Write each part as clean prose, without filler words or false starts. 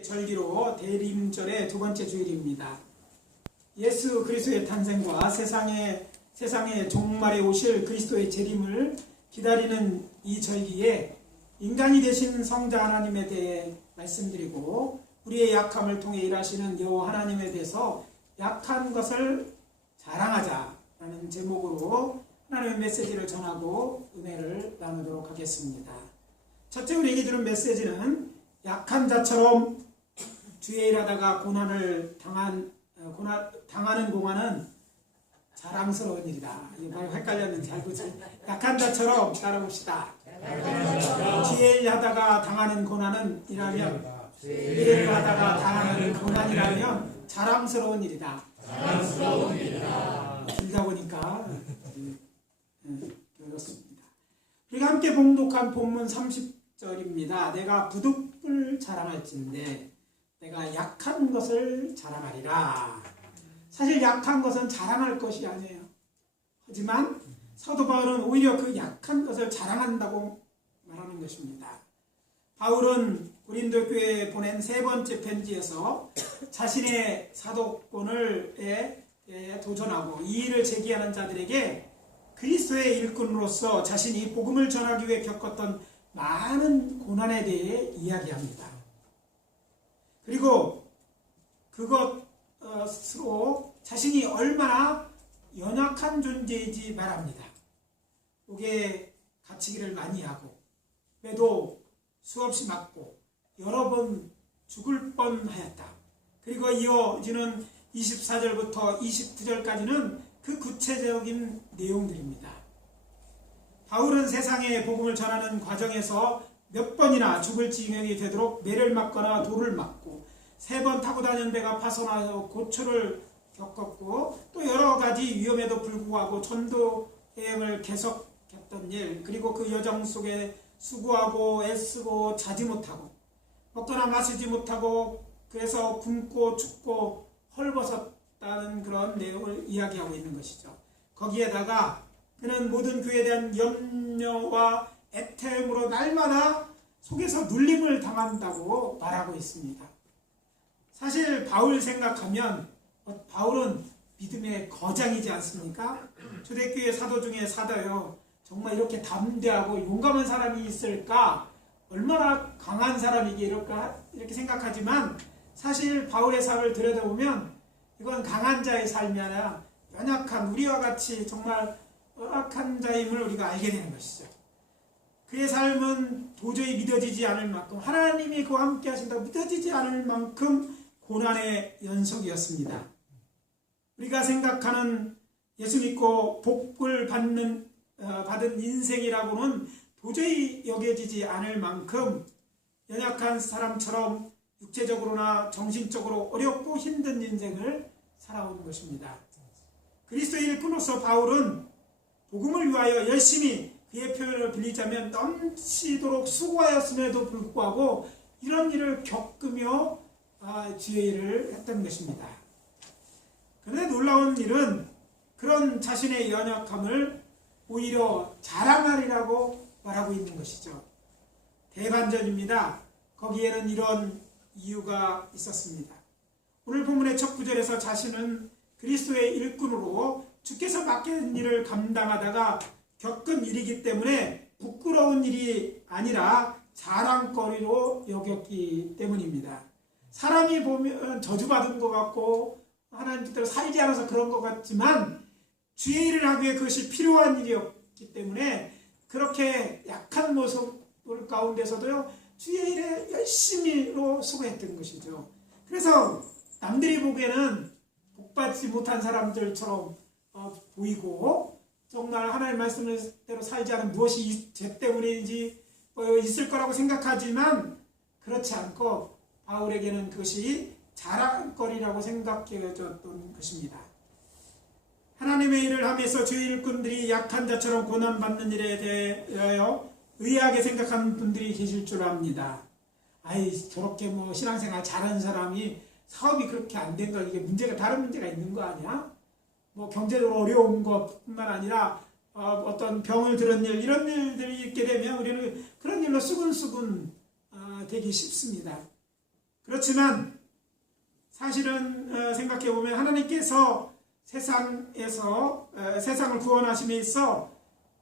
절기로 대림절의 두 번째 주일입니다. 예수 그리스도의 탄생과 세상의 종말에 오실 그리스도의 재림을 기다리는 이 절기에 인간이 되신 성자 하나님에 대해 말씀드리고 우리의 약함을 통해 일하시는 여호와 하나님에 대해서 약한 것을 자랑하자라는 제목으로 하나님의 메시지를 전하고 은혜를 나누도록 하겠습니다. 첫째 우리에게 주는 메시지는 약한 자처럼 주의 일하다가 고난을 당하는 공화는 자랑스러운 일이다. 이거 헷갈렸는지 알고 약한 자처럼 따라봅시다. 주의 일하다가 당하는 고난은 주의 일하다가 당하는 고난이라면 자랑스러운 일이다. 길다 보니까 어렵습니다. 우리가 함께 봉독한 본문 30절입니다. 내가 부득불 자랑할진대 내가 약한 것을 자랑하리라. 사실 약한 것은 자랑할 것이 아니에요. 하지만 사도 바울은 오히려 그 약한 것을 자랑한다고 말하는 것입니다. 바울은 고린도 교회에 보낸 세 번째 편지에서 자신의 사도권을 도전하고 이 일을 제기하는 자들에게 그리스도의 일꾼으로서 자신이 복음을 전하기 위해 겪었던 많은 고난에 대해 이야기합니다. 그리고 그것으로 자신이 얼마나 연약한 존재인지 말합니다. 옥에 갇히기를 많이 하고 매도 수없이 맞고 여러 번 죽을 뻔하였다. 그리고 이어지는 24절부터 29절까지는 그 구체적인 내용들입니다. 바울은 세상에 복음을 전하는 과정에서 몇 번이나 죽을 지경이 되도록 매를 맞거나 돌을 맞고 3번 타고 다니는 배가 파손하여 고초를 겪었고 또 여러 가지 위험에도 불구하고 전도 여행을 계속했던 일, 그리고 그 여정 속에 수고하고 애쓰고 자지 못하고 먹거나 마시지 못하고 그래서 굶고 춥고 헐벗었다는 그런 내용을 이야기하고 있는 것이죠. 거기에다가 그는 모든 그에 대한 염려와 애태움으로 날마다 속에서 눌림을 당한다고 말하고 있습니다. 사실 바울 생각하면 바울은 믿음의 거장이지 않습니까? 초대교회 사도 중에 사도요. 정말 이렇게 담대하고 용감한 사람이 있을까? 얼마나 강한 사람이기에 이렇게 생각하지만 사실 바울의 삶을 들여다보면 이건 강한 자의 삶이 아니라 연약한 우리와 같이 정말 열악한 자임을 우리가 알게 되는 것이죠. 그의 삶은 도저히 믿어지지 않을 만큼 하나님이 그와 함께 하신다고 믿어지지 않을 만큼 고난의 연속이었습니다. 우리가 생각하는 예수 믿고 복을 받은 인생이라고는 도저히 여겨지지 않을 만큼 연약한 사람처럼 육체적으로나 정신적으로 어렵고 힘든 인생을 살아온 것입니다. 그리스도의 일꾼으로서 바울은 복음을 위하여 열심히 그의 표현을 빌리자면 넘치도록 수고하였음에도 불구하고 이런 일을 겪으며 주의 일을 했던 것입니다. 그런데 놀라운 일은 그런 자신의 연약함을 오히려 자랑하리라고 말하고 있는 것이죠. 대반전입니다. 거기에는 이런 이유가 있었습니다. 오늘 본문의 첫 구절에서 자신은 그리스도의 일꾼으로 주께서 맡긴 일을 감당하다가 겪은 일이기 때문에 부끄러운 일이 아니라 자랑거리로 여겼기 때문입니다. 사람이 보면 저주받은 것 같고 하나님 뜻대로 살지 않아서 그런 것 같지만 주의 일을 하기 위해 그것이 필요한 일이었기 때문에 그렇게 약한 모습 가운데서도요 주의 일에 열심히로 수고했던 것이죠. 그래서 남들이 보기에는 복받지 못한 사람들처럼 보이고 정말 하나님의 말씀대로 살지 않은 무엇이 죄 때문인지 있을 거라고 생각하지만 그렇지 않고 바울에게는 그것이 자랑거리라고 생각해졌던 것입니다. 하나님의 일을 하면서 주의 일꾼들이 약한 자처럼 고난받는 일에 대하여 의아하게 생각하는 분들이 계실 줄 압니다. 저렇게 신앙생활 잘하는 사람이 사업이 그렇게 안 된 거 이게 다른 문제가 있는 거 아니야? 경제적으로 어려운 것뿐만 아니라 어떤 병을 들은 일 이런 일들이 있게 되면 우리는 그런 일로 수근수근 되기 쉽습니다. 그렇지만 사실은 생각해 보면 하나님께서 세상을 구원하심에 있어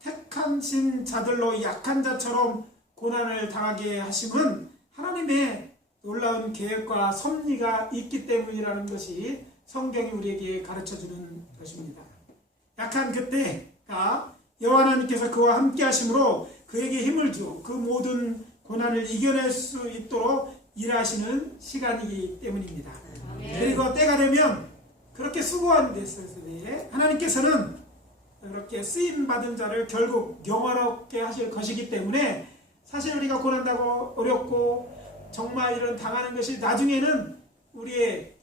택하신 자들로 약한 자처럼 고난을 당하게 하심은 하나님의 놀라운 계획과 섭리가 있기 때문이라는 것이 성경이 우리에게 가르쳐주는 것입니다. 약한 그때가 여호와 하나님께서 그와 함께 하심으로 그에게 힘을 주어 그 모든 고난을 이겨낼 수 있도록 일하시는 시간이기 때문입니다. 그리고 때가 되면 그렇게 수고한 데에 하나님께서는 그렇게 쓰임받은 자를 결국 영화롭게 하실 것이기 때문에 사실 우리가 고난당하고 어렵고 정말 이런 당하는 것이 나중에는 우리의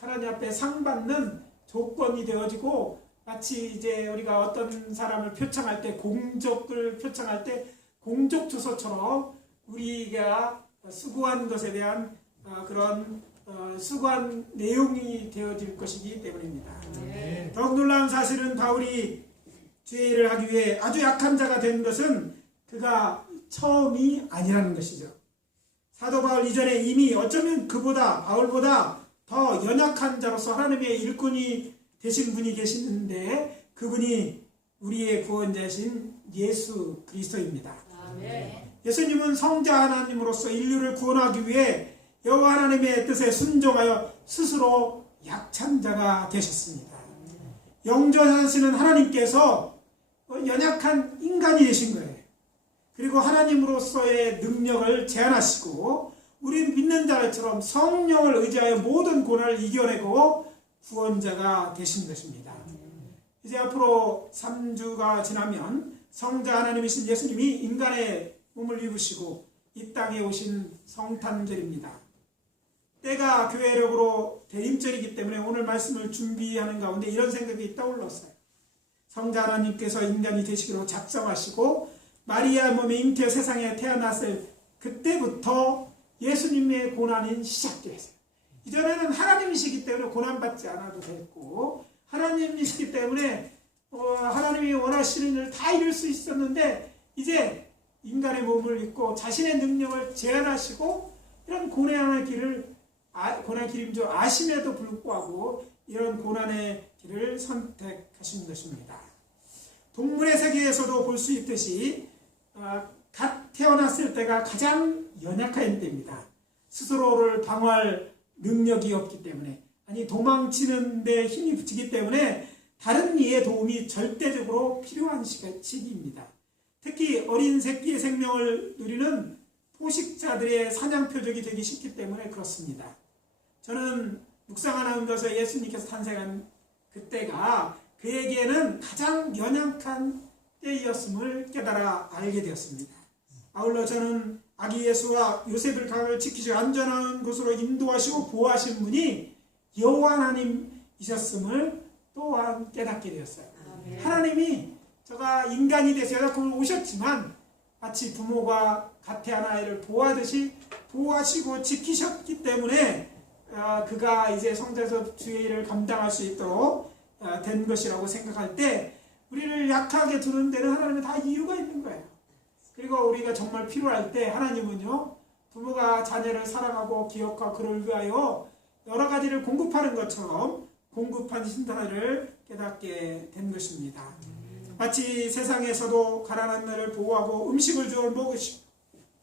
하나님 앞에 상 받는 조건이 되어지고 마치 이제 우리가 어떤 사람을 표창할 때 공적을 표창할 때 공적 투서처럼 우리가 수고한 것에 대한 그런 수고한 내용이 되어질 것이기 때문입니다. 네. 더욱 놀라운 사실은 바울이 주의 일을 하기 위해 아주 약한 자가 된 것은 그가 처음이 아니라는 것이죠. 사도 바울 이전에 이미 어쩌면 바울보다 더 연약한 자로서 하나님의 일꾼이 되신 분이 계시는데 그분이 우리의 구원자이신 예수 그리스도입니다. 아멘. 예수님은 성자 하나님으로서 인류를 구원하기 위해 여호와 하나님의 뜻에 순종하여 스스로 약한 자가 되셨습니다. 영존하시는 하나님께서 연약한 인간이 되신 거예요. 그리고 하나님으로서의 능력을 제한하시고 우리 믿는 자들처럼 성령을 의지하여 모든 고난을 이겨내고 구원자가 되신 것입니다. 이제 앞으로 3주가 지나면 성자 하나님이신 예수님이 인간의 몸을 입으시고 이 땅에 오신 성탄절입니다. 때가 교회력으로 대림절이기 때문에 오늘 말씀을 준비하는 가운데 이런 생각이 떠올랐어요. 성자 하나님께서 인간이 되시기로 작정하시고 마리아 몸에 잉태 세상에 태어났을 그때부터 예수님의 고난이 시작되었어요. 이전에는 하나님이시기 때문에 고난받지 않아도 됐고 하나님이시기 때문에 하나님이 원하시는 일을 다 이룰 수 있었는데 이제 인간의 몸을 입고 자신의 능력을 제한하시고 이런 고난의 길인 줄 아심에도 불구하고 이런 고난의 길을 선택하신 것입니다. 동물의 세계에서도 볼 수 있듯이 갓 태어났을 때가 가장 연약한 때입니다. 스스로를 방어할 능력이 없기 때문에 도망치는 데 힘이 붙이기 때문에 다른 이의 도움이 절대적으로 필요한 시기입니다. 특히 어린 새끼의 생명을 누리는 포식자들의 사냥 표적이 되기 쉽기 때문에 그렇습니다. 저는 묵상하는 것에서 예수님께서 탄생한 그때가 그에게는 가장 연약한 때였음을 깨달아 알게 되었습니다. 아울러 저는 아기 예수와 요셉을 강을 지키시고 안전한 곳으로 인도하시고 보호하신 분이 여호와 하나님이셨음을 또한 깨닫게 되었어요. 아멘. 하나님이 저가 인간이 되셔서 오셨지만 마치 부모가 갓 태어난 아이를 보호하듯이 보호하시고 지키셨기 때문에 그가 이제 성자에서 주의 일을 감당할 수 있도록 된 것이라고 생각할 때 우리를 약하게 두는 데는 하나님은 다 이유가 있는 거예요. 그리고 우리가 정말 필요할 때 하나님은요 부모가 자녀를 사랑하고 기억하고 그를 위하여 여러 가지를 공급하는 것처럼 공급하신다를 깨닫게 된 것입니다. 마치 세상에서도 가난한 자를 보호하고 음식을 주어 먹으시고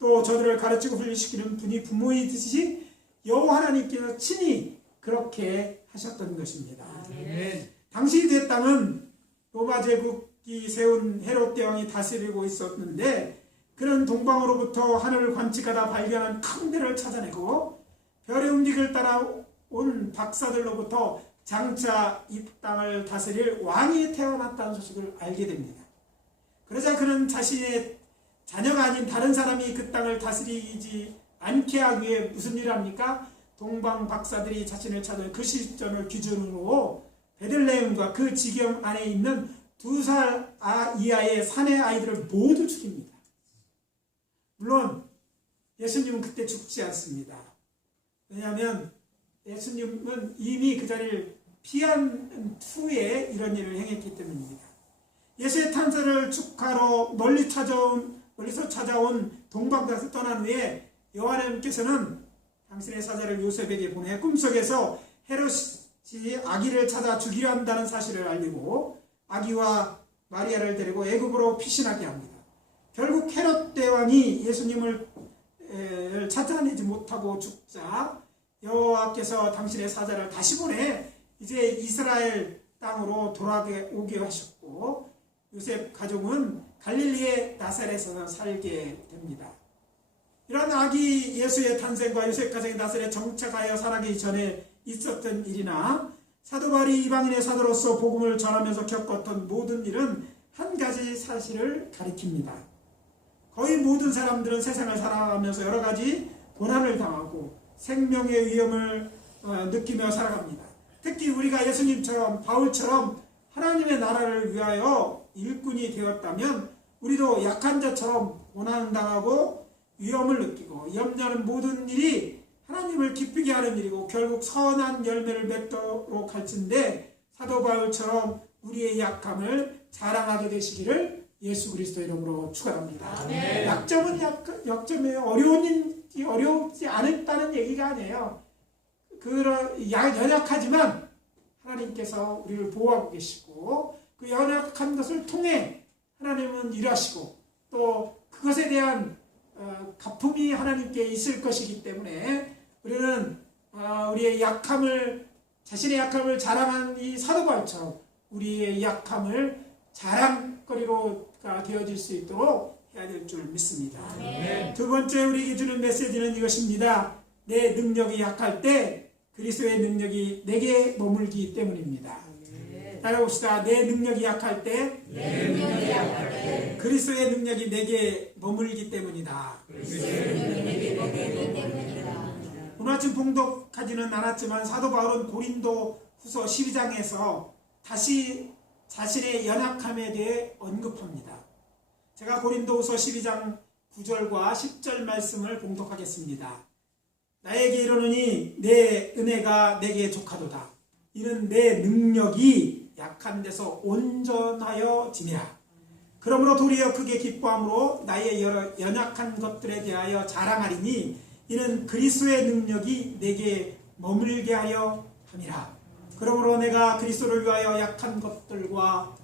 또 저들을 가르치고 훈련시키는 분이 부모이듯이 여호와 하나님께서 친히 그렇게 하셨던 것입니다. 아멘. 당시 그 땅은 로마 제국이 세운 헤롯 대왕이 다스리고 있었는데 그는 동방으로부터 하늘을 관측하다 발견한 큰 별을 찾아내고 별의 움직임을 따라 온 박사들로부터 장차 이 땅을 다스릴 왕이 태어났다는 소식을 알게 됩니다. 그러자 그는 자신의 자녀가 아닌 다른 사람이 그 땅을 다스리지 않게 하기 위해 무슨 일을 합니까? 동방 박사들이 자신을 찾은 그 시점을 기준으로 베들레헴과 그 지경 안에 있는 2살 이하의 사내 아이들을 모두 죽입니다. 물론 예수님은 그때 죽지 않습니다. 왜냐하면 예수님은 이미 그 자리를 피한 후에 이런 일을 행했기 때문입니다. 예수의 탄생을 축하로 멀리서 찾아온 동방에서 떠난 후에 여호와님께서는 당신의 사자를 요셉에게 보내 꿈속에서 헤롯이 아기를 찾아 죽이려 한다는 사실을 알리고 아기와 마리아를 데리고 애굽으로 피신하게 합니다. 결국 헤롯 대왕이 예수님을 찾아내지 못하고 죽자 여호와께서 당신의 사자를 다시 보내 이제 이스라엘 땅으로 돌아오게 하셨고 요셉 가족은 갈릴리의 나사렛에서 살게 됩니다. 이런 아기 예수의 탄생과 요셉 가정의 나사렛에 정착하여 살아가기 전에 있었던 일이나 사도 바울이 이방인의 사도로서 복음을 전하면서 겪었던 모든 일은 한 가지 사실을 가리킵니다. 거의 모든 사람들은 세상을 살아가면서 여러 가지 고난을 당하고 생명의 위험을 느끼며 살아갑니다. 특히 우리가 예수님처럼 바울처럼 하나님의 나라를 위하여 일꾼이 되었다면 우리도 약한 자처럼 고난당하고 위험을 느끼고 염려하는 모든 일이 하나님을 기쁘게 하는 일이고 결국 선한 열매를 맺도록 할진데 사도 바울처럼 우리의 약함을 자랑하게 되시기를 예수 그리스도 이름으로 축원합니다. 약점은 약점이에요. 어렵지 않았다는 얘기가 아니에요. 연약하지만 하나님께서 우리를 보호하고 계시고 그 연약한 것을 통해 하나님은 일하시고 또 그것에 대한 가품이 하나님께 있을 것이기 때문에 우리는 우리의 자신의 약함을 자랑한 이 사도 바울처럼 우리의 약함을 자랑거리로가 되어질 수 있도록 해야 될 줄 믿습니다. 두 번째 우리에게 주는 메시지는 이것입니다. 내 능력이 약할 때 그리스도의 능력이 내게 머물기 때문입니다. 따라봅시다. 내 능력이 약할 때 그리스도의 능력이 내게 머물기 때문이다. 오늘 아침 봉독하지는 않았지만 사도 바울은 고린도 후서 12장에서 다시 자신의 연약함에 대해 언급합니다. 제가 고린도 후서 12장 9절과 10절 말씀을 봉독하겠습니다. 나에게 이르노니 내 은혜가 내게 족하도다. 이는 내 능력이 약한 데서 온전하여 지니라. 그러므로 도리어 크게 기뻐함으로 나의 여러 연약한 것들에 대하여 자랑하리니 이는 그리스도의 능력이 내게 머물게 하려 함이라. 그러므로 내가 그리스도를 위하여 약한 것들과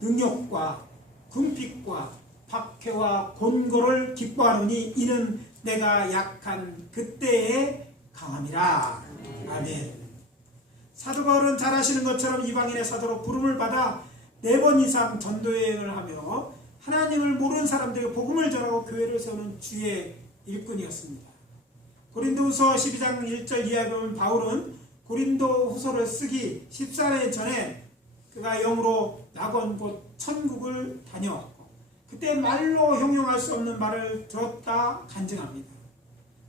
능력과 궁핍과 박해와 곤고를 기뻐하노니 이는 내가 약한 그때에 강함이라. 아멘. 사도 바울은 잘 아시는 것처럼 이방인의 사도로 부름을 받아 4번 이상 전도여행을 하며 하나님을 모르는 사람들에게 복음을 전하고 교회를 세우는 주의 일꾼이었습니다. 고린도후서 12장 1절 이하에 보면 바울은 고린도후서를 쓰기 14년 전에 그가 영으로 낙원 곧 천국을 다녀왔고 그때 말로 형용할 수 없는 말을 들었다 간증합니다.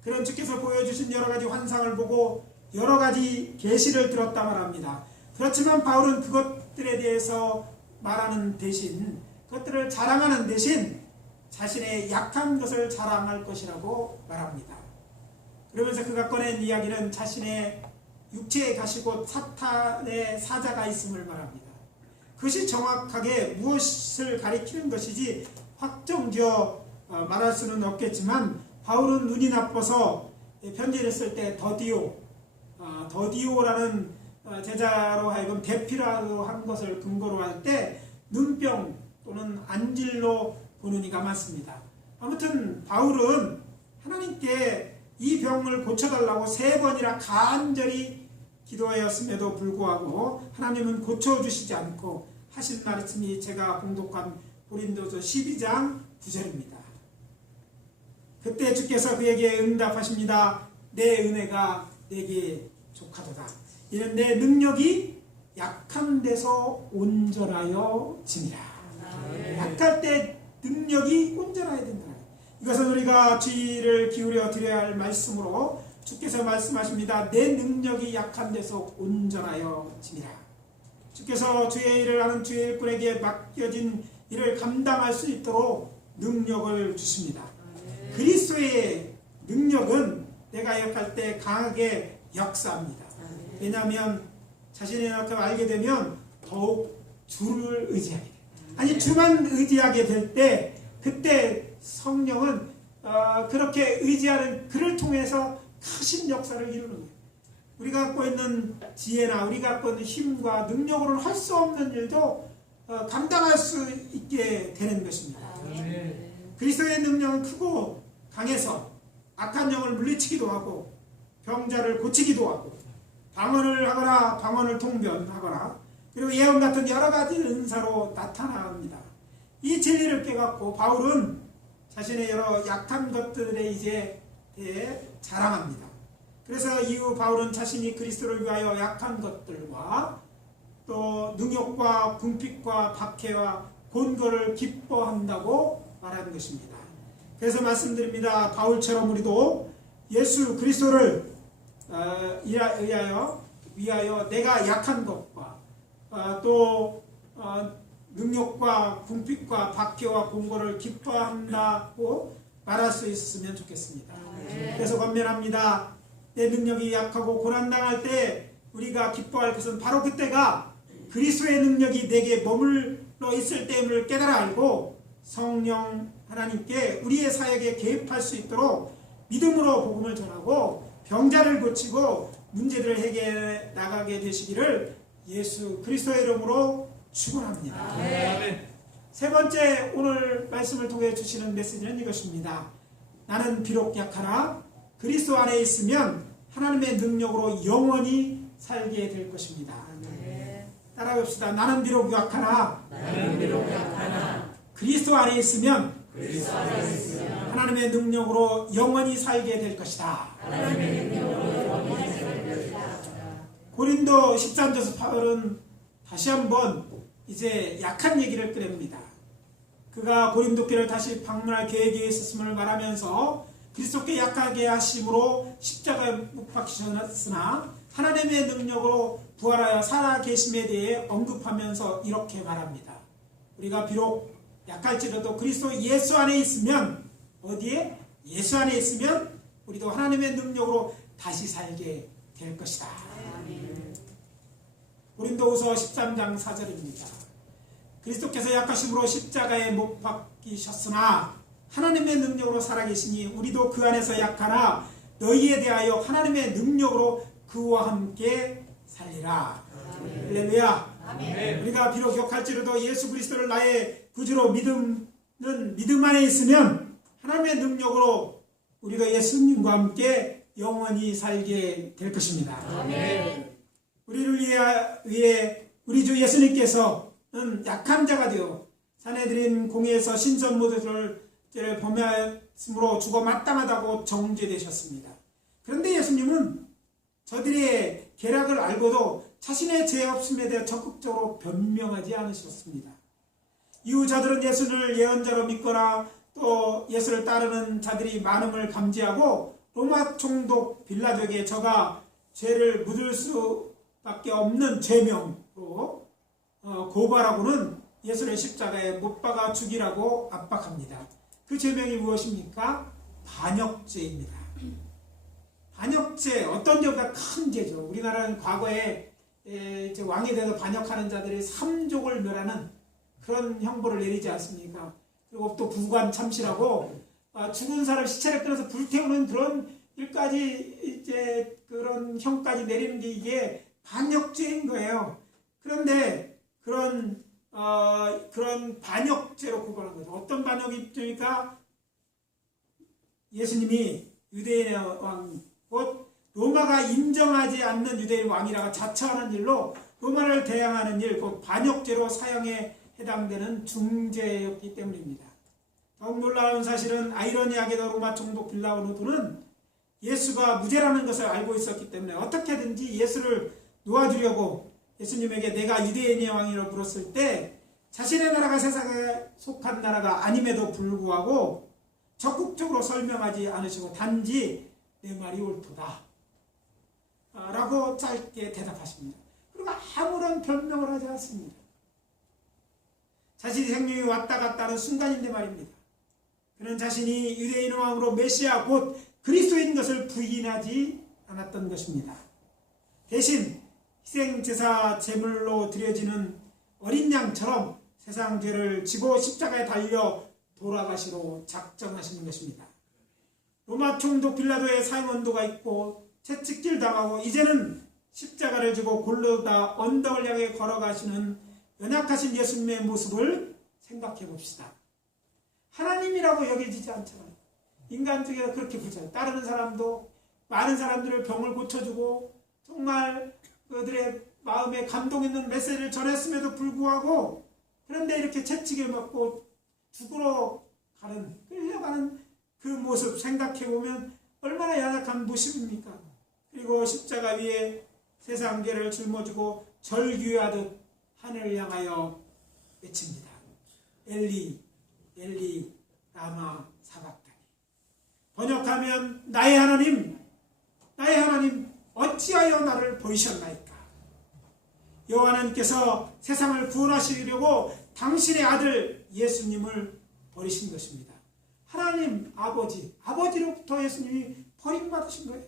그런 주께서 보여주신 여러 가지 환상을 보고 여러 가지 계시를 들었다 말합니다. 그렇지만 바울은 그것들에 대해서 말하는 대신 그것들을 자랑하는 대신 자신의 약한 것을 자랑할 것이라고 말합니다. 그러면서 그가 꺼낸 이야기는 자신의 육체에 가시고 사탄의 사자가 있음을 말합니다. 그것이 정확하게 무엇을 가리키는 것이지 확정지어 말할 수는 없겠지만 바울은 눈이 나빠서 편지를 쓸 때 더디오라는 제자로 하여금 대피라고 한 것을 근거로 할 때 눈병 또는 안질로 보는 이가 많습니다. 아무튼 바울은 하나님께 이 병을 고쳐달라고 3번이나 간절히 기도하였음에도 불구하고 하나님은 고쳐주시지 않고 하신 말씀이 제가 봉독한 고린도서 12장 9절입니다. 그때 주께서 그에게 응답하십니다. 내 은혜가 내게 족하도다. 이는 내 능력이 약한 데서 온전하여 지니라. 약할 때 능력이 온전해야 된다. 이것은 우리가 주의를 기울여 드려야 할 말씀으로 주께서 말씀하십니다. 내 능력이 약한 데서 온전하여 지니라. 주께서 주의 일을 하는 주의 일꾼에게 맡겨진 일을 감당할 수 있도록 능력을 주십니다. 그리스도의 능력은 내가 약할 때 강하게 역사합니다. 왜냐하면 자신의 약함을 알게 되면 더욱 주를 의지하게 돼요. 아니 주만 의지하게 될 때 그때 성령은 그렇게 의지하는 그를 통해서 크신 역사를 이루는 거예요. 우리가 갖고 있는 지혜나 우리가 갖고 있는 힘과 능력으로는 할 수 없는 일도 감당할 수 있게 되는 것입니다. 그리스도의 능력은 크고 강해서 악한 영을 물리치기도 하고 병자를 고치기도 하고 방언을 하거나 방언을 통변하거나 그리고 예언 같은 여러 가지 은사로 나타납니다. 이 진리를 깨닫고 바울은 자신의 여러 약한 것들에 이제 자랑합니다. 그래서 이후 바울은 자신이 그리스도를 위하여 약한 것들과 또 능욕과 궁핍과 박해와 곤고를 기뻐한다고 말하는 것입니다. 그래서 말씀드립니다. 바울처럼 우리도 예수 그리스도를 위하여 내가 약한 것과 또 능욕과 궁핍과 박해와 곤고를 기뻐한다고 말할 수 있었으면 좋겠습니다. 그래서 권면합니다. 내 능력이 약하고 고난당할 때 우리가 기뻐할 것은 바로 그때가 그리스도의 능력이 내게 머물러 있을 때임을 깨달아 알고 성령 하나님께 우리의 사역에 개입할 수 있도록 믿음으로 복음을 전하고 병자를 고치고 문제들을 해결해 나가게 되시기를 예수 그리스도의 이름으로 축원합니다. 세 번째 오늘 말씀을 통해 주시는 메시지는 이것입니다. 나는 비록 약하나 그리스도 안에 있으면 하나님의 능력으로 영원히 살게 될 것입니다. 따라합시다. 나는 비록 약하나 그리스도 안에 있으면 하나님의 능력으로 영원히 살게 될 것이다. 고린도 13절에서 바울은 다시 한번 이제 약한 얘기를 꺼냅니다. 그가 고린도 교회를 다시 방문할 계획이 있었음을 말하면서 그리스도께 약하게 하심으로 십자가에 못 박히셨으나 하나님의 능력으로 부활하여 살아계심에 대해 언급하면서 이렇게 말합니다. 우리가 비록 약할지라도 그리스도 예수 안에 있으면 어디에? 예수 안에 있으면 우리도 하나님의 능력으로 다시 살게 될 것이다. 고린도후서 13장 4절입니다. 그리스도께서 약하심으로 십자가에 못 박히셨으나 하나님의 능력으로 살아계시니 우리도 그 안에서 약하나 너희에 대하여 하나님의 능력으로 그와 함께 살리라. 할렐루야. 우리가 비록 약할지라도 예수 그리스도를 나의 구주로 믿음 안에 있으면 하나님의 능력으로 우리가 예수님과 함께 영원히 살게 될 것입니다. 우리를 위해 우리 주 예수님께서는 약한 자가 되어 사내들인 공회에서 신선모들을 범했으므로 죽어 마땅하다고 정죄되셨습니다. 그런데 예수님은 저들의 계략을 알고도 자신의 죄 없음에 대해 적극적으로 변명하지 않으셨습니다. 이후 저들은 예수를 예언자로 믿거나 또 예수를 따르는 자들이 많음을 감지하고 로마 총독 빌라도에게 저가 죄를 묻을 수밖에 없는 죄명으로 고발하고는 예수를 십자가에 못 박아 죽이라고 압박합니다. 그 죄명이 무엇입니까? 반역죄입니다. 반역죄, 어떤 죄보다 큰 죄죠. 우리나라는 과거에 이제 왕이 돼서 반역하는 자들이 삼족을 멸하는 그런 형벌을 내리지 않습니까? 그리고 또 부관 참시라고 죽은 사람 시체를 끊어서 불태우는 그런 일까지 이제 그런 형까지 내리는 게 이게 반역죄인 거예요. 그런데 그런 반역죄로 고발한 거죠. 어떤 반역죄입니까? 예수님이 유대인의 왕, 곧 로마가 인정하지 않는 유대인 왕이라고 자처하는 일로 로마를 대항하는 일, 곧 반역죄로 사형에 해당되는 중죄였기 때문입니다. 더욱 놀라운 사실은 아이러니하게도 로마 총독 빌라도는 예수가 무죄라는 것을 알고 있었기 때문에 어떻게든지 예수를 놓아주려고 예수님에게 내가 유대인의 왕이라고 물었을 때 자신의 나라가 세상에 속한 나라가 아님에도 불구하고 적극적으로 설명하지 않으시고 단지 내 말이 옳도다 라고 짧게 대답하십니다. 그리고 아무런 변명을 하지 않습니다. 자신의 생명이 왔다 갔다 하는 순간인데 말입니다. 그는 자신이 유대인 왕으로 메시아 곧 그리스도인 것을 부인하지 않았던 것입니다. 대신 희생제사 제물로 드려지는 어린 양처럼 세상 죄를 지고 십자가에 달려 돌아가시로 작정하시는 것입니다. 로마 총독 빌라도의 사형언도가 있고 채찍질 당하고 이제는 십자가를 지고 골고다 언덕을 향해 걸어가시는 연약하신 예수님의 모습을 생각해 봅시다. 하나님이라고 여겨지지 않잖아요. 인간 중에 그렇게 보잖아요. 따르는 사람도 많은 사람들을 병을 고쳐주고 정말 그들의 마음에 감동 있는 메시지를 전했음에도 불구하고 그런데 이렇게 채찍에 맞고 죽으러 가는, 끌려가는 그 모습 생각해 보면 얼마나 연약한 모습입니까? 그리고 십자가 위에 세상계를 짊어지고 절규하듯 하늘을 향하여 외칩니다. 엘리 엘리 라마 사박다니. 번역하면 나의 하나님 어찌하여 나를 버리셨나이까. 여호와 하나님께서 세상을 구원하시려고 당신의 아들 예수님을 버리신 것입니다. 하나님 아버지로부터 예수님이 버림받으신 거예요.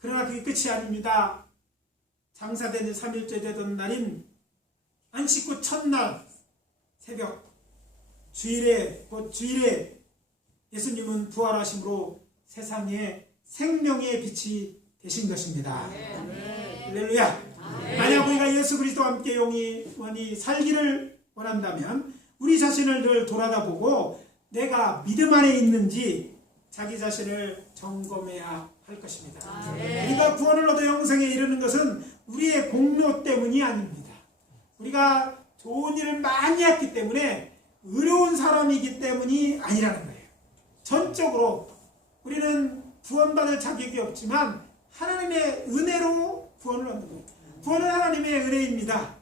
그러나 그게 끝이 아닙니다. 장사된 지 3일째 되던 날인 안식구 첫날 새벽 주일에 예수님은 부활하심으로 세상에 생명의 빛이 되신 것입니다. 할렐루야. 만약 우리가 예수 그리스도와 함께 영원히 살기를 원한다면 우리 자신을 늘 돌아다보고 내가 믿음 안에 있는지 자기 자신을 점검해야 할 것입니다. 우리가 구원을 얻어 영생에 이르는 것은 우리의 공로 때문이 아닙니다. 우리가 좋은 일을 많이 했기 때문에 의로운 사람이기 때문이 아니라는 거예요. 전적으로 우리는 구원받을 자격이 없지만 하나님의 은혜로 구원을 얻는 거예요. 구원은 하나님의 은혜입니다.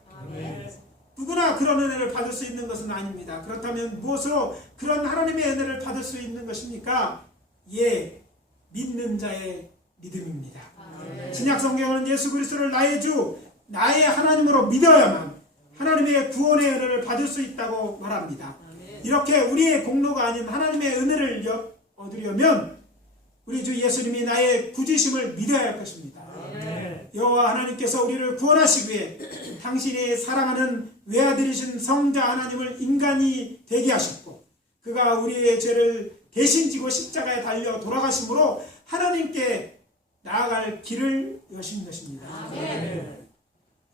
누구나 그런 은혜를 받을 수 있는 것은 아닙니다. 그렇다면 무엇으로 그런 하나님의 은혜를 받을 수 있는 것입니까? 믿는 자의 믿음입니다. 신약 성경은 예수 그리스도를 나의 주, 나의 하나님으로 믿어야만 하나님의 구원의 은혜를 받을 수 있다고 말합니다. 이렇게 우리의 공로가 아닌 하나님의 은혜를 얻으려면 우리 주 예수님이 나의 구주심을 믿어야 할 것입니다. 여호와 하나님께서 우리를 구원하시기 위해 당신이 사랑하는 외아들이신 성자 하나님을 인간이 되게 하셨고 그가 우리의 죄를 대신 지고 십자가에 달려 돌아가심으로 하나님께 나아갈 길을 여신 것입니다.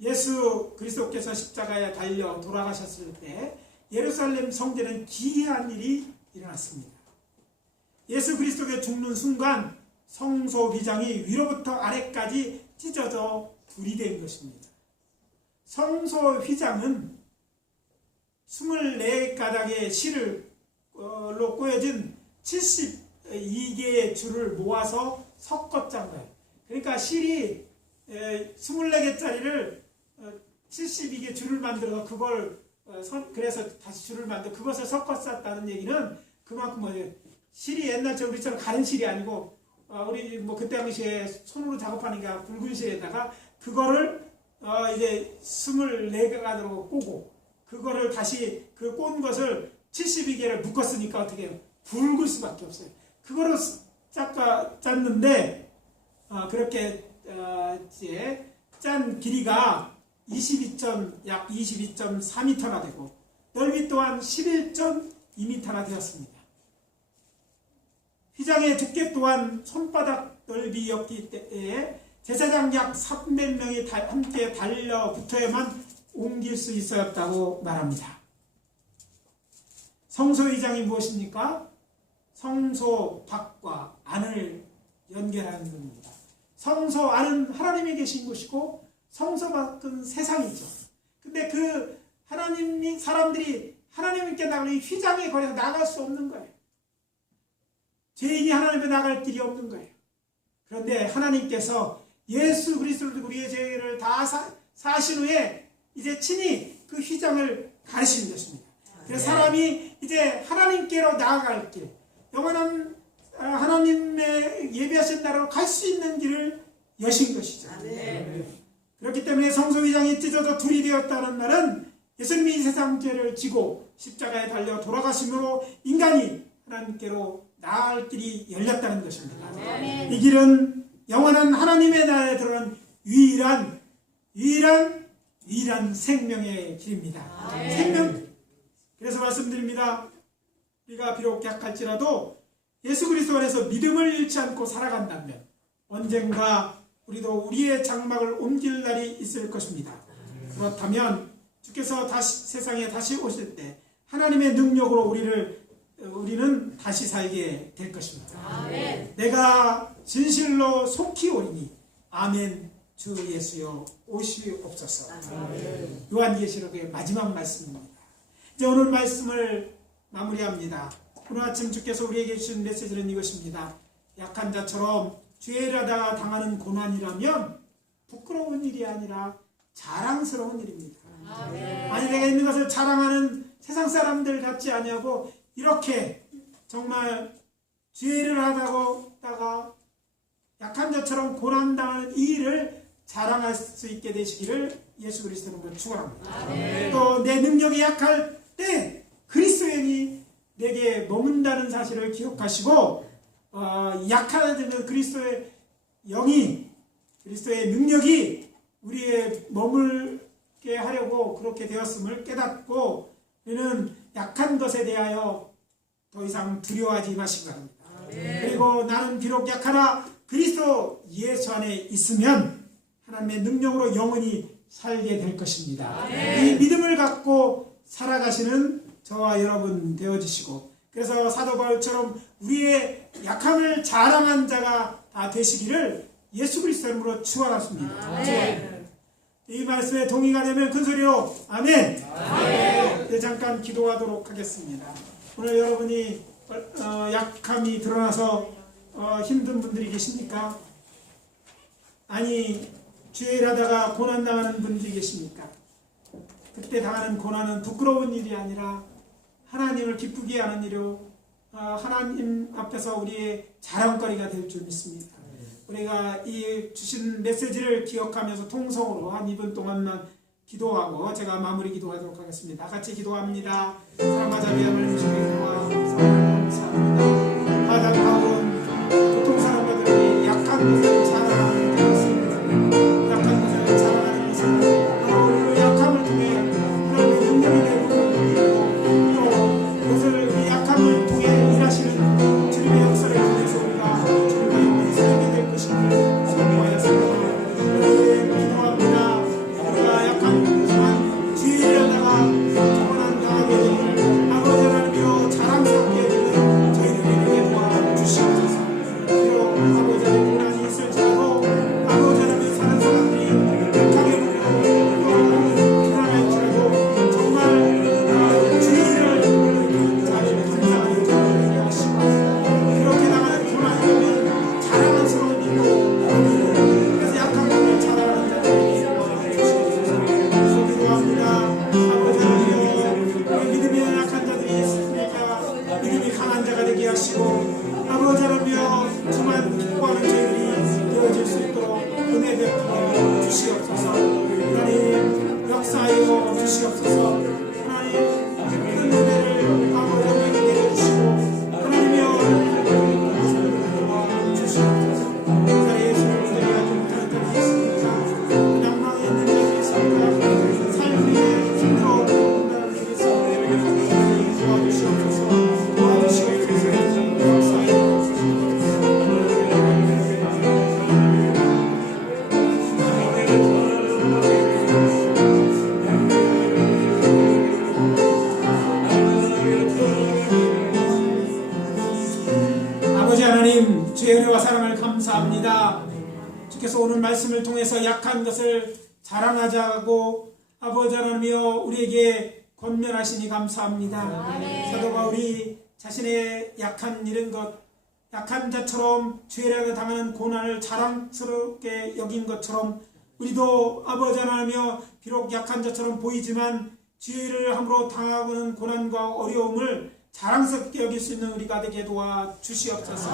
예수 그리스도께서 십자가에 달려 돌아가셨을 때 예루살렘 성전은 기이한 일이 일어났습니다. 예수 그리스도가 죽는 순간 성소 휘장이 위로부터 아래까지 찢어져 둘이 된 것입니다. 성소 휘장은 24가닥의 실로 꼬여진 72개의 줄을 모아서 섞어 짠 거예요. 그러니까 실이 24개짜리를 72개 줄을 만들어서 그걸 그래서 다시 줄을 만들어 그것을 섞어 쌌다는 얘기는 그만큼 뭐예요? 실이 옛날처럼 우리처럼 가른 실이 아니고 우리 그때 당시에 손으로 작업하는 게 굵은 실에다가 그거를 이제 24가닥으로 꼬고 그거를 다시 그 꼰 것을 72개를 묶었으니까 어떻게 해요? 굵을 수밖에 없어요. 그거로 짰는데 그렇게 짠 길이가 약 22.4m가 되고 넓이 또한 11.2m가 되었습니다. 휘장의 두께 또한 손바닥 넓이였기 때문에 제사장 약 300명이 함께 달려붙어야만 옮길 수 있었다고 말합니다. 성소 휘장이 무엇입니까? 성소 밖과 안을 연결하는 겁니다. 성소 안은 하나님이 계신 곳이고 성소 밖은 세상이죠. 근데 그 사람들이 하나님께 나가는 휘장에 걸려서 나갈 수 없는 거예요. 죄인이 하나님 앞에 나갈 길이 없는 거예요. 그런데 하나님께서 예수 그리스도를 우리의 죄를 다 사신 후에 이제 친히 그 휘장을 가르치는 것입니다. 그래서 사람이 이제 하나님께로 나아갈 길, 영원한 하나님의 예비하신 나라로 갈 수 있는 길을 여신 것이죠. 그렇기 때문에 성소 휘장이 찢어져 둘이 되었다는 말은 예수님이 이 세상 죄를 지고 십자가에 달려 돌아가심으로 인간이 하나님께로 나아갈 길이 열렸다는 것입니다. 이 길은 영원한 하나님의 나라에 들어간 유일한 생명의 길입니다. 생명. 그래서 말씀드립니다. 우리가 비록 약할지라도 예수 그리스도 안에서 믿음을 잃지 않고 살아간다면 언젠가 우리도 우리의 장막을 옮길 날이 있을 것입니다. 그렇다면 주께서 다시 세상에 다시 오실 때 하나님의 능력으로 우리는 다시 살게 될 것입니다. 아멘. 내가 진실로 속히 오리니 아멘. 주 예수여 오시옵소서. 아멘. 요한계시록의 마지막 말씀입니다. 이제 오늘 말씀을 마무리합니다. 오늘 아침 주께서 우리에게 주신 메시지는 이것입니다. 약한 자처럼 죄를 하다가 당하는 고난이라면 부끄러운 일이 아니라 자랑스러운 일입니다. 아멘. 아니 내가 있는 것을 자랑하는 세상 사람들 같지 아니하고 이렇게 정말 죄를 하다가 약한 자처럼 고난당하는 이 일을 자랑할 수 있게 되시기를 예수 그리스도로 축원합니다. 또 내 능력이 약할 때 그리스도의 영이 내게 머문다는 사실을 기억하시고 약하다는 그리스도의 영이 그리스도의 능력이 우리의 머물게 하려고 그렇게 되었음을 깨닫고 우리는 약한 것에 대하여 더 이상 두려워하지 마시기 바랍니다. 그리고 나는 비록 약하나 그리스도 예수 안에 있으면 하나님의 능력으로 영원히 살게 될 것입니다. 이 믿음을 갖고 살아가시는 저와 여러분 되어주시고 그래서 사도 바울처럼 우리의 약함을 자랑한 자가 다 되시기를 예수 그리스도 이름으로 축원합니다. 이 말씀에 동의가 되면 큰 소리로 아멘. 네, 잠깐 기도하도록 하겠습니다. 오늘 여러분이 약함이 드러나서 힘든 분들이 계십니까? 아니 죄를 하다가 고난당하는 분들이 계십니까? 그때 당하는 고난은 부끄러운 일이 아니라 하나님을 기쁘게 하는 일로 하나님 앞에서 우리의 자랑거리가 될 줄 믿습니다. 우리가 이 주신 메시지를 기억하면서 통성으로 한 2분 동안만 기도하고 제가 마무리 기도하도록 하겠습니다. 같이 기도합니다. 사랑과 자비함을 주시는 기도와 감사합니다. 바다 가운 보통 사람들이 약한 것을 자랑하는 것입니다. 약한 것을 자랑하는 것은 그 약함을 통해 하나님의 능력이 되고 또 그것을 이 약함을 통해 일하시는 주님의 역사를 통해서 우리가 주님과 영원히 살게 될 것임을 선포하였습니다. 기도합니다. 우리가 약한 죄를 하다가 고난 당하게 되는 아버지 하나님이여 자랑스럽게 되는 저희들에게 도와주시옵소서. 비록 아버지 하나님 고난이 있을지라도 아버지 하나님 사는 사람들이 약하게 보고 또 불안할지라도 정말 죄를 잘 감당하여 되게 하시고 그렇게 나가는 고난이라면 자랑스러운 일로 그래서 약한 것을 자랑하는 자들에게 도와주시옵소서. 기도합니다. 아버지 하나님이여 우리 믿음에 약한 자들이 있으니까 믿음이 강한 자가 되게 하시고 아버지 하나님이여 주만 기뻐하는 저희들이 되어질 수 있도록 은혜 베풀어 주시옵소서. 하나님 역사하여 주시옵소서. 하나님 큰 은혜를 아버지 하나님께 내려주시고 하나님이여 주시옵소서. 자리에 예수를 드려야 못하는 자들이 있습니까? 낭망에 있는 자들이 있습니까? 삶의 힘들어 온다는 자들이 있습니까? 도와주시옵소서. 도와주시옵소서. 역사하여 아버지 하나님 주의 은혜와 사랑을 감사합니다. 주께서 오늘 말씀을 통해서 약한 것을 자랑하자고 아버지 하나님이여 우리에게 권면하시니 감사합니다. 사도 바울이 자신의 약한 이런 것 약한 자처럼 죄를 당하는 고난을 자랑스럽게 여긴 것처럼 우리도 아버지 하나님이여 비록 약한 자처럼 보이지만 죄를 함으로 당하는 고난과 어려움을 자랑스럽게 여길 수 있는 우리가 되게 도와주시옵소서.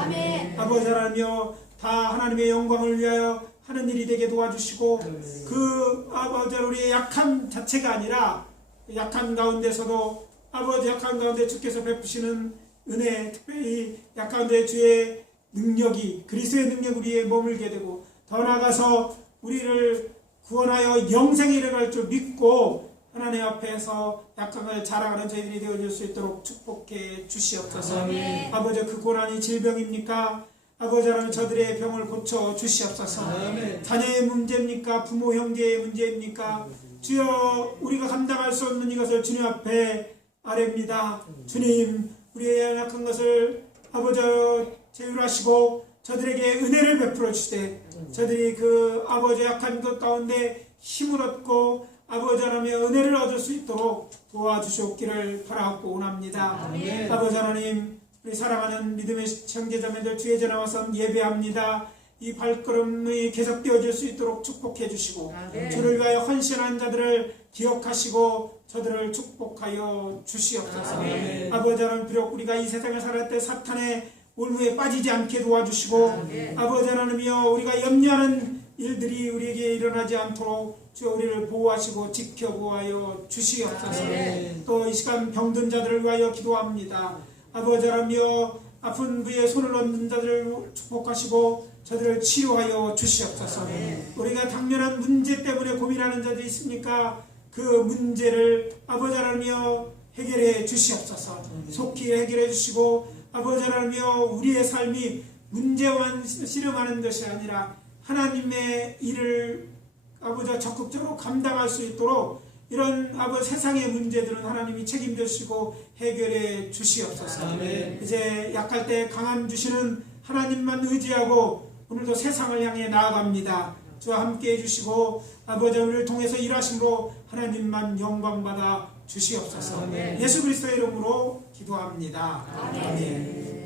아버지 하나님이여 다 하나님의 영광을 위하여 하는 일이 되게 도와주시고 그 아버지 우리의 약한 자체가 아니라 약한 가운데서도 아버지 약한 가운데 주께서 베푸시는 은혜 특별히 약한 가운데 주의 능력이 그리스도의 능력 우리에 머물게 되고 더 나아가서 우리를 구원하여 영생에 이르갈 줄 믿고 하나님 앞에서 약함을 자랑하는 저희들이 되어줄 수 있도록 축복해 주시옵소서. 아멘. 아버지, 그 고난이 질병입니까? 아버지 하나님, 저들의 병을 고쳐 주시옵소서. 아멘. 자녀의 문제입니까? 부모 형제의 문제입니까? 주여, 우리가 감당할 수 없는 이것을 주님 앞에 아뢰입니다. 주님, 우리의 연약한 것을 아버지 제율하시고 저들에게 은혜를 베풀어 주시되, 저들이 그 아버지 약한 것 가운데 힘을 얻고 아버지 하나님의 은혜를 얻을 수 있도록 도와주시옵기를 바라고 원합니다. 아멘. 아버지 하나님, 우리 사랑하는 믿음의 형제자매들 주의 전에 와서 예배합니다. 이 발걸음이 계속되어질 수 있도록 축복해 주시고, 아멘. 주를 위하여 헌신한 자들을 기억하시고 저들을 축복하여 주시옵소서. 아멘. 아버지 하나님, 비록 우리가 이 세상에 살았을 때 사탄의 올무에 빠지지 않게 도와주시고, 아멘. 아버지 하나님이여, 우리가 염려하는 일들이 우리에게 일어나지 않도록 주여 우리를 보호하시고 지켜보아여 주시옵소서. 아멘. 또 이 시간 병든 자들을 위하여 기도합니다. 아버지 하나님이여, 아픈 부에 손을 얹는 자들을 축복하시고 저들을 치료하여 주시옵소서. 아멘. 우리가 당면한 문제 때문에 고민하는 자들이 있습니까? 그 문제를 아버지 하나님이여 해결해 주시옵소서. 속히 해결해 주시고, 아버지 하나님이여, 우리의 삶이 문제만 씨름하는 것이 아니라 하나님의 일을 아버지 적극적으로 감당할 수 있도록 이런 아버지 세상의 문제들은 하나님이 책임져 주시고 해결해 주시옵소서. 아멘. 이제 약할 때 강함 주시는 하나님만 의지하고 오늘도 세상을 향해 나아갑니다. 주와 함께 해주시고 아버지, 우리를 통해서 일하심으로 하나님만 영광받아 주시옵소서. 아멘. 예수 그리스도의 이름으로 기도합니다. 아멘. 아멘.